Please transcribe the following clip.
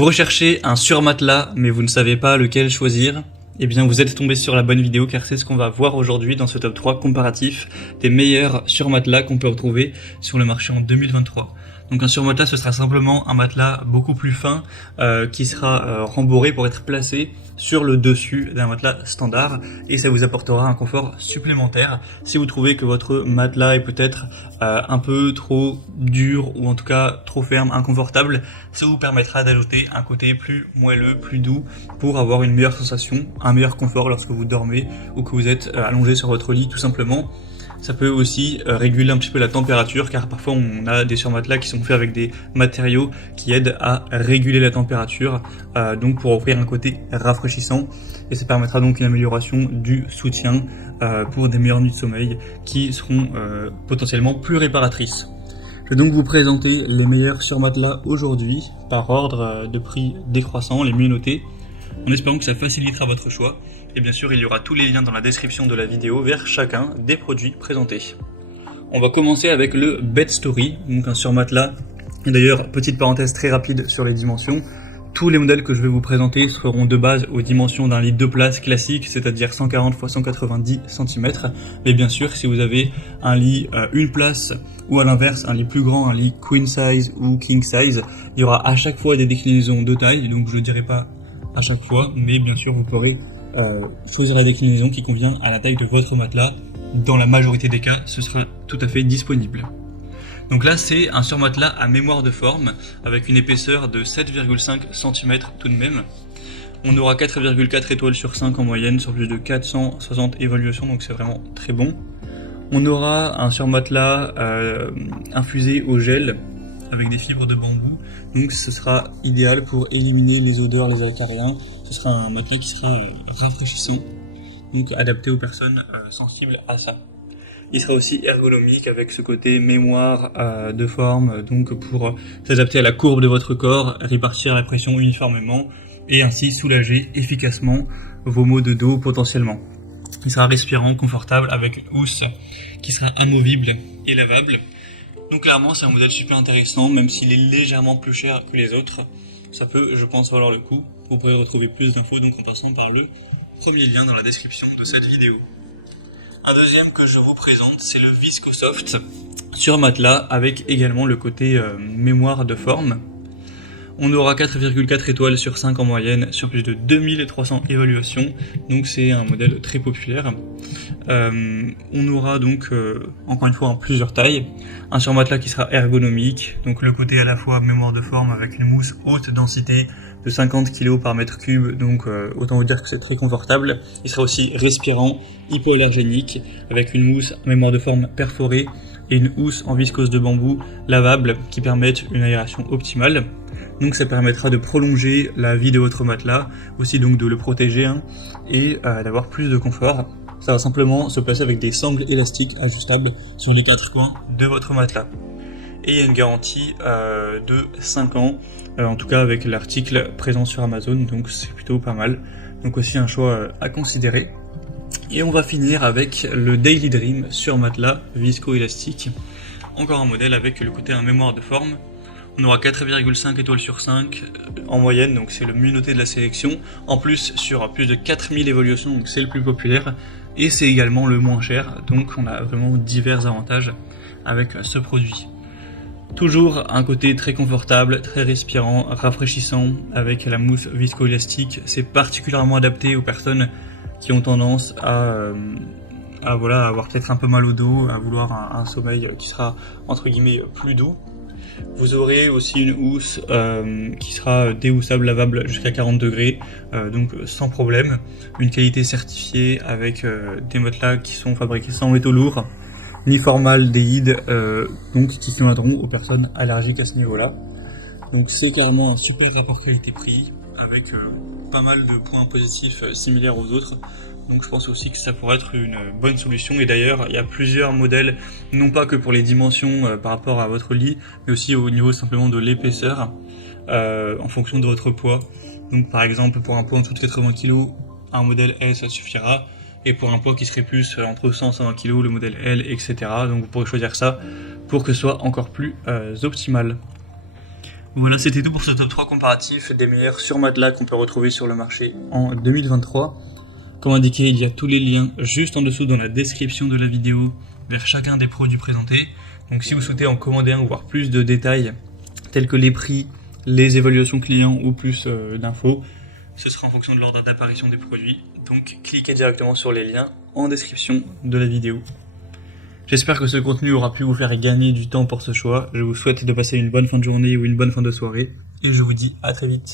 Vous recherchez un surmatelas, mais vous ne savez pas lequel choisir? Eh bien, vous êtes tombé sur la bonne vidéo, car c'est ce qu'on va voir aujourd'hui dans ce top 3 comparatif des meilleurs surmatelas qu'on peut retrouver sur le marché en 2023. Donc un surmatelas, ce sera simplement un matelas beaucoup plus fin qui sera rembourré pour être placé sur le dessus d'un matelas standard, et ça vous apportera un confort supplémentaire si vous trouvez que votre matelas est peut-être un peu trop dur ou en tout cas trop ferme, inconfortable. Ça vous permettra d'ajouter un côté plus moelleux, plus doux pour avoir une meilleure sensation, un meilleur confort lorsque vous dormez ou que vous êtes allongé sur votre lit tout simplement. Ça peut aussi réguler un petit peu la température, car parfois on a des surmatelas qui sont faits avec des matériaux qui aident à réguler la température, donc pour offrir un côté rafraîchissant, et ça permettra donc une amélioration du soutien pour des meilleures nuits de sommeil qui seront potentiellement plus réparatrices. Je vais donc vous présenter les meilleurs surmatelas aujourd'hui par ordre de prix décroissant, les mieux notés, en espérant que ça facilitera votre choix. Et bien sûr, il y aura tous les liens dans la description de la vidéo vers chacun des produits présentés. On va commencer avec le Bed Story, donc un surmatelas. D'ailleurs, petite parenthèse très rapide sur les dimensions. Tous les modèles que je vais vous présenter seront de base aux dimensions d'un lit 2 places classique, c'est-à-dire 140 x 190 cm. Mais bien sûr, si vous avez un lit 1 place, ou à l'inverse, un lit plus grand, un lit queen size ou king size, il y aura à chaque fois des déclinaisons de taille, donc je ne dirai pas à chaque fois, mais bien sûr vous pourrez choisir la déclinaison qui convient à la taille de votre matelas. Dans la majorité des cas, ce sera tout à fait disponible. Donc là, c'est un surmatelas à mémoire de forme avec une épaisseur de 7,5 cm tout de même. On aura 4,4 étoiles sur 5 en moyenne sur plus de 460 évaluations, donc c'est vraiment très bon. On aura un surmatelas infusé au gel avec des fibres de bambou, donc ce sera idéal pour éliminer les odeurs, les acariens. Ce sera un matelas qui sera rafraîchissant, donc adapté aux personnes sensibles à ça. Il sera aussi ergonomique avec ce côté mémoire de forme, donc pour s'adapter à la courbe de votre corps, répartir la pression uniformément et ainsi soulager efficacement vos maux de dos potentiellement. Il sera respirant, confortable avec une housse qui sera amovible et lavable. Donc clairement c'est un modèle super intéressant, même s'il est légèrement plus cher que les autres. Ça peut, je pense, valoir le coup. Vous pourrez retrouver plus d'infos donc en passant par le premier lien dans la description de cette vidéo. Un deuxième que je vous présente, c'est le Viscosoft surmatelas avec également le côté mémoire de forme. On aura 4,4 étoiles sur 5 en moyenne sur plus de 2300 évaluations, donc c'est un modèle très populaire. On aura donc encore une fois en plusieurs tailles, un surmatelas qui sera ergonomique, donc le côté à la fois mémoire de forme avec une mousse haute densité de 50 kg par mètre cube, donc autant vous dire que c'est très confortable. Il sera aussi respirant, hypoallergénique, avec une mousse mémoire de forme perforée et une housse en viscose de bambou lavable qui permettent une aération optimale. Donc ça permettra de prolonger la vie de votre matelas, aussi donc de le protéger et d'avoir plus de confort. Ça va simplement se placer avec des sangles élastiques ajustables sur les 4 coins de votre matelas. Et il y a une garantie de 5 ans, en tout cas avec l'article présent sur Amazon, donc c'est plutôt pas mal. Donc aussi un choix à considérer. Et on va finir avec le Daily Dream surmatelas visco-élastique. Encore un modèle avec le côté en mémoire de forme. On aura 4,5 étoiles sur 5 en moyenne, donc c'est le mieux noté de la sélection. En plus, sur plus de 4000 évaluations, donc c'est le plus populaire. Et c'est également le moins cher, donc on a vraiment divers avantages avec ce produit. Toujours un côté très confortable, très respirant, rafraîchissant avec la mousse viscoélastique. C'est particulièrement adapté aux personnes qui ont tendance à avoir peut-être un peu mal au dos, à vouloir un sommeil qui sera entre guillemets plus doux. Vous aurez aussi une housse qui sera déhoussable, lavable jusqu'à 40 degrés, donc sans problème. Une qualité certifiée avec des matelas qui sont fabriqués sans métaux lourds, ni formaldéhyde, donc qui conviendront aux personnes allergiques à ce niveau-là. Donc c'est carrément un super rapport qualité-prix avec pas mal de points positifs similaires aux autres. Donc je pense aussi que ça pourrait être une bonne solution. Et d'ailleurs, il y a plusieurs modèles, non pas que pour les dimensions par rapport à votre lit, mais aussi au niveau simplement de l'épaisseur, en fonction de votre poids. Donc par exemple, pour un poids en dessous de 80 kg, un modèle S ça suffira. Et pour un poids qui serait plus entre 100 et 120 kg, le modèle L, etc. Donc vous pourrez choisir ça pour que ce soit encore plus optimal. Voilà, c'était tout pour ce top 3 comparatif des meilleurs sur matelas qu'on peut retrouver sur le marché en 2023. Comme indiqué, il y a tous les liens juste en dessous dans la description de la vidéo vers chacun des produits présentés. Donc si vous souhaitez en commander un ou voir plus de détails tels que les prix, les évaluations clients ou plus d'infos, ce sera en fonction de l'ordre d'apparition des produits. Donc cliquez directement sur les liens en description de la vidéo. J'espère que ce contenu aura pu vous faire gagner du temps pour ce choix. Je vous souhaite de passer une bonne fin de journée ou une bonne fin de soirée. Et je vous dis à très vite.